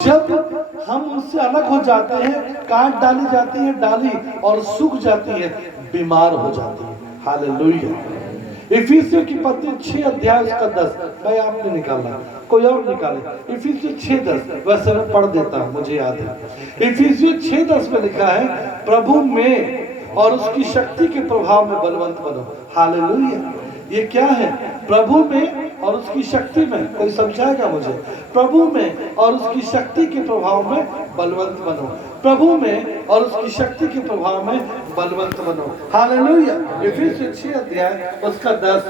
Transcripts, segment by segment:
जब हम उससे अलग हो जाते हैं, काट डाली जाती है डाली और सूख जाती है, बीमार हो जाती है। हालेलुया। इफिसियों की पत्री 6 अध्याय उसका 10, भाई आपने निकाला, कोई और निकाले। इफिसियों 6:10, वैसे मैं पढ़ देता हूँ, मुझे याद है। इफिसियों 6:10 में लिखा है, प्रभु में और उसकी शक्ति के प्रभाव में बलवंत बनो। हालेलुया। ये क्या है? प्रभु में और उसकी शक्ति में। कोई समझाएगा मुझे? प्रभु में और उसकी शक्ति के प्रभाव में बलवंत बनो। प्रभु में और उसकी शक्ति के प्रभाव में बलवंत बनो। हालेलुया। इफिसियों 6 अध्याय उसका 10,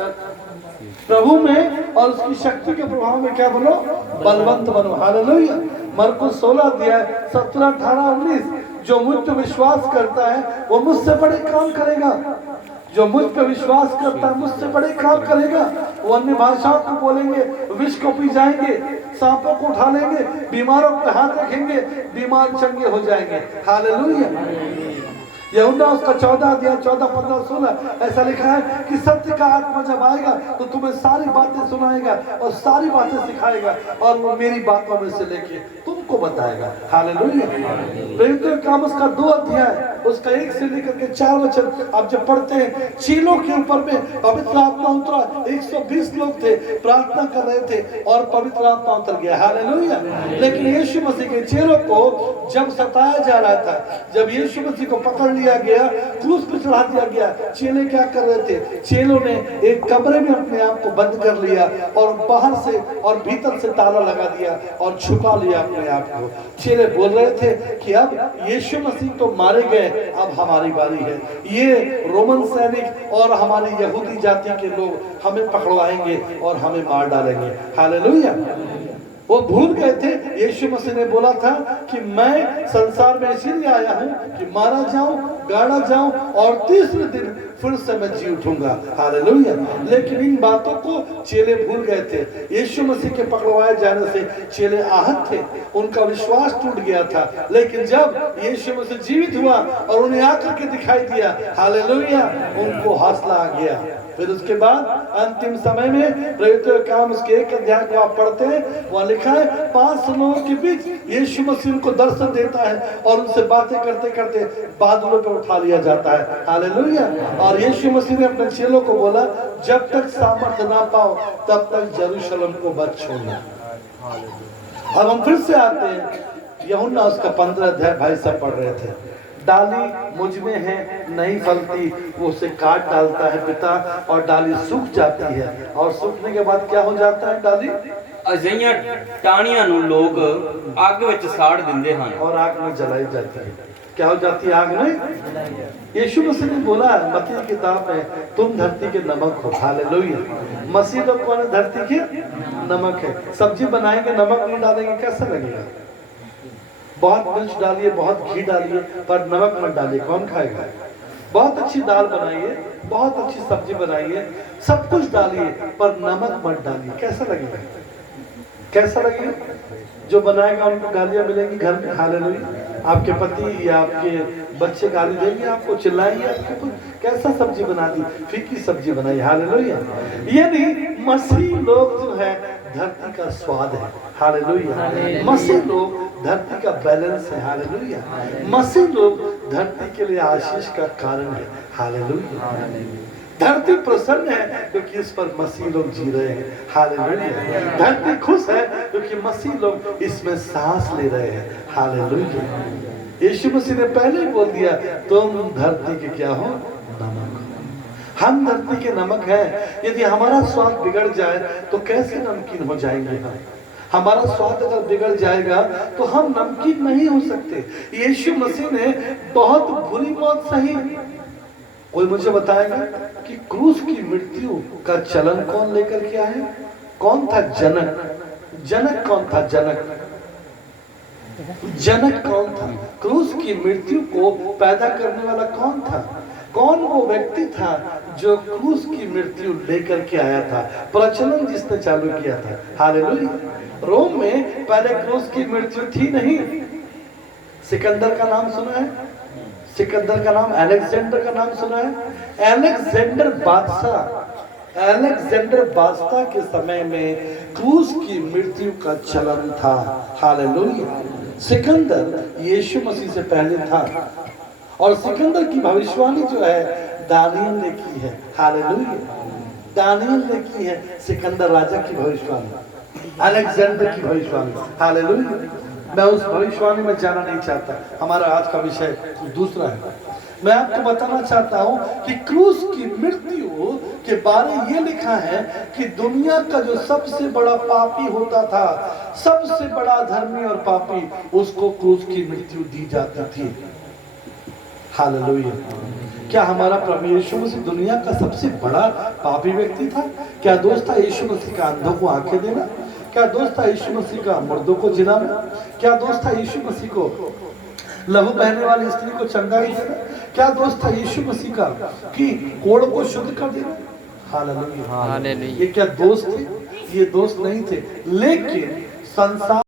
प्रभु में और उसकी शक्ति के प्रभाव में क्या बनो? बलवंत बनो। हालेलुया। मरकुस 16 अध्याय 17, 18, 19, जो मुझ पर विश्वास करता है वो मुझसे बड़े काम करेगा। जो मुझ पर विश्वास करता है मुझसे बड़े काम करेगा। वो अन्य भाषाओं को बोलेंगे, विष को पी जाएंगे, सांपों को उठा लेंगे, बीमारों पे हाथ रखेंगे, बीमार चंगे हो जाएंगे। हालेलुया। यूहन्ना उसका 14 अध्याय 14, 15, 16 ऐसा लिखा है कि सत्य का आत्मा जब आएगा तो तुम्हें सारी बातें सुनाएगा और सारी बातें सिखाएगा और वो मेरी बातों में से लेके तुमको बताएगा। हालेलुया। प्रेरितों के काम उसका 2 अध्याय उसका 1 से लेकर के 4 वचन आप जब पढ़ते हैं, चेलों के ऊपर में पवित्र आत्मा उतरा। 120 लोग थे, प्रार्थना कर रहे थे और पवित्र आत्मा उतर गया। हालेलुया। लेकिन यीशु मसीह के चेलों को जब सताया जा रहा था, जब यीशु मसीह को पकड़ लिया गया, क्रूस पर चढ़ा दिया गया, चेले क्या कर रहे थे? चेलों ने एक कमरे में अपने आप को बंद कर लिया और बाहर से और भीतर से ताला लगा दिया और छुपा लिया अपने आप को। चेले बोल रहे थे कि अब यीशु मसीह तो मारे गए, अब हमारी बारी है। ये रोमन सैनिक और हमारी यहूदी जाति के लोग हमें पकड़वाएंगे और हमें मार डालेंगे। हालेलुया। वो भूल गए थे, यीशु मसीह ने बोला था कि मैं संसार में इसीलिए आया हूं कि मारा जाऊं, गाड़ा जाऊं और तीसरे दिन फिर से मैं जी उठूंगा। हालेलुया। लेकिन इन बातों को चेले भूल गए थे। यीशु मसीह के पकड़वाए जाने से चेले आहत थे, उनका विश्वास टूट गया था। लेकिन जब यीशु मसीह जीवित हुआ और उन्हें आकर के दिखाई दिया, हालेलुया, उनको हौसला आ गया। फिर उसके बाद अंतिम समय में प्रेरितों के काम उसके 1 अध्याय को आप पढ़ते हैं, वहां लिखा है 500 लोगों के बीच यीशु मसीह उनको दर्शन देता है और उनसे बातें करते करते बादलों पर उठा लिया जाता है। हालेलुया। और यीशु मसीह ने अपने चेलों को बोला, जब तक सामर्थ्य ना पाओ तब तक यरूशलेम को मत छोड़ना। अब हम फिर से आते हैं, यूहन्ना उसका 15 अध्याय भाई साहब पढ़ रहे थे। डाली मुझ में है, नहीं फलती, वो उसे काट डालता है पिता और डाली सूख जाती है। और सूखने के बाद क्या हो जाता है? डाली ਅਜਿਹੀਆਂ ਟਾਹਣੀਆਂ ਨੂੰ ਲੋਕ ਅੱਗ ਵਿੱਚ ਸਾੜ ਦਿੰਦੇ ਹਨ और आग में जलाई जाती है। क्या हो जाती है? आग में। यीशु मसीह ने बोला है मत्ती की किताब में, तुम धरती के नमक हो। हालेलुया। मसीह लोग कौन है? धरती के नमक है। सब्जी बनाएंगे, नमक नहीं डालेंगे, कैसा लगेगा? बहुत मिर्च डालिए, बहुत घी डालिए, पर नमक मत डालिए, कौन खाएगा? बहुत अच्छी दाल बनाइए, बहुत अच्छी सब्जी बनाइए, सब कुछ डालिए, पर नमक मत डालिए, कैसा लगेगा? कैसा लगेगा? जो बनाएगा उनको गालियां मिलेंगी घर में। हालेलुया। आपके पति या आपके बच्चे गाली देंगे, आपको चिल्लाएंगे, आपको कैसा सब्जी बना दी, फीकी सब्जी बनाई। हालेलुया। यानी मसीह लोग जो है धरती का स्वाद है। हालेलुया। मसीह लोग धरती का बैलेंस है। हालेलुया। मसीह लोग धरती के लिए आशीष का कारण है। हालेलुया। धरती प्रसन्न है क्योंकि इस पर मसीह लोग जी रहे हैं। हालेलुया। धरती खुश है क्योंकि मसीह लोग इसमें सांस ले रहे हैं। हालेलुया। यीशु मसीह ने पहले ही बोल दिया, तुम धरती के क्या हो? नमक हो। हम धरती के नमक हैं। यदि हमारा स्वाद बिगड़ जाए तो कैसे नमकीन हो जाएंगे हम? हमारा स्वाद अगर बिगड़ जाएगा तो हम नमकीन नहीं हो सकते। यीशु मसीह ने बहुत बुरी मौत सही। कोई मुझे बताएगा कि क्रूस की मृत्यु का चलन कौन लेकर के आया? कौन था? जनक। जनक कौन था? जनक। जनक कौन था? क्रूस की मृत्यु को पैदा करने वाला कौन था? कौन वो व्यक्ति था जो क्रूस की मृत्यु लेकर के आया था? प्रचलन जिसने चालू किया था। हालेलुया। रोम में पहले क्रूस की मृत्यु थी नहीं। सिकंदर का नाम सुना है? सिकंदर का नाम, अलेक्जेंडर का नाम सुना है? अलेक्जेंडर बादशाह, अलेक्जेंडर बास्ता के समय में क्रूस की मृत्यु का चलन था। हालेलुया। सिकंदर यीशु मसीह से पहले था और सिकंदर की भविष्यवाणी जो है दानियल ने की है। हालेलुया। दानियल ने की है सिकंदर राजा की भविष्यवाणी, अलेक्जेंडर की भविष्यवाणी। हालेलुया। मैं उस भविष्यवाणी में जाना नहीं चाहता, हमारा आज का विषय कुछ दूसरा है। मैं आपको बताना चाहता हूं कि क्रूस की मृत्यु के बारे ये लिखा है कि दुनिया का जो सबसे बड़ा पापी होता था, सबसे बड़ा धर्मी और पापी, उसको क्रूस की मृत्यु दी जाती थी। हालेलुया। क्या हमारा प्रभु यीशु मसीह दुनिया का सबसे बड़ा पापी व्यक्ति था? क्या दोस्त था यीशु मसीह का अंधों को आंखें देना? क्या दोस्त था यीशु मसीह का मुर्दों को जिलाना? क्या दोस्त था यीशु मसीह को लहू बहने वाली स्त्री को चंगाई देना? क्या दोस्त था यीशु मसीह का कि कोढ़ को शुद्ध कर देना? हालेलुया। ये क्या दोस्त थे? ये दोस्त नहीं थे, लेकिन संसार